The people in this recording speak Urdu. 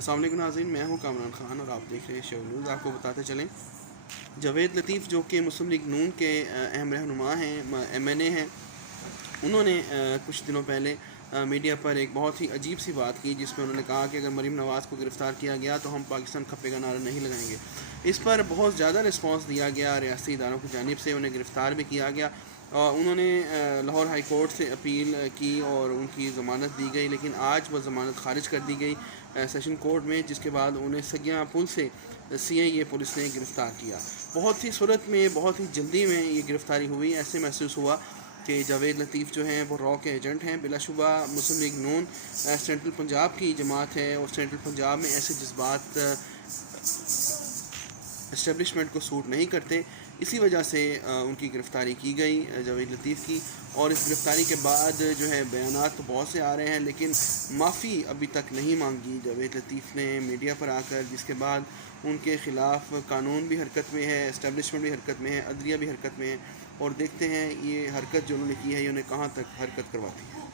السلام علیکم ناظرین، میں ہوں کامران خان اور آپ دیکھ رہے ہیں شیو نیوز۔ آپ کو بتاتے چلیں، جاوید لطیف جو کہ مسلم لیگ نون کے اہم رہنما ہیں، ایم این اے ہیں، انہوں نے کچھ دنوں پہلے میڈیا پر ایک بہت ہی عجیب سی بات کی، جس میں انہوں نے کہا کہ اگر مریم نواز کو گرفتار کیا گیا تو ہم پاکستان کھپے کا نعرہ نہیں لگائیں گے۔ اس پر بہت زیادہ رسپانس دیا گیا، ریاستی اداروں کی جانب سے انہیں گرفتار بھی کیا گیا۔ انہوں نے لاہور ہائی کورٹ سے اپیل کی اور ان کی ضمانت دی گئی، لیکن آج وہ ضمانت خارج کر دی گئی سیشن کورٹ میں، جس کے بعد انہیں سگیاں پل سے CIA پولیس نے گرفتار کیا۔ بہت ہی صورت میں، بہت ہی جلدی میں یہ گرفتاری ہوئی۔ ایسے محسوس ہوا کہ جاوید لطیف جو ہیں وہ را کے ایجنٹ ہیں۔ بلا شبہ مسلم لیگ نون سینٹرل پنجاب کی جماعت ہے، اور سینٹرل پنجاب میں ایسے جذبات اسٹیبلشمنٹ کو سوٹ نہیں کرتے، اسی وجہ سے ان کی گرفتاری کی گئی جاوید لطیف کی۔ اور اس گرفتاری کے بعد جو ہے بیانات تو بہت سے آ رہے ہیں، لیکن معافی ابھی تک نہیں مانگی جاوید لطیف نے میڈیا پر آ کر، جس کے بعد ان کے خلاف قانون بھی حرکت میں ہے، اسٹیبلشمنٹ بھی حرکت میں ہے، عدلیہ بھی حرکت میں ہے، اور دیکھتے ہیں یہ حرکت جو انہوں نے کی ہے یہ انہیں کہاں تک حرکت کرواتی ہے۔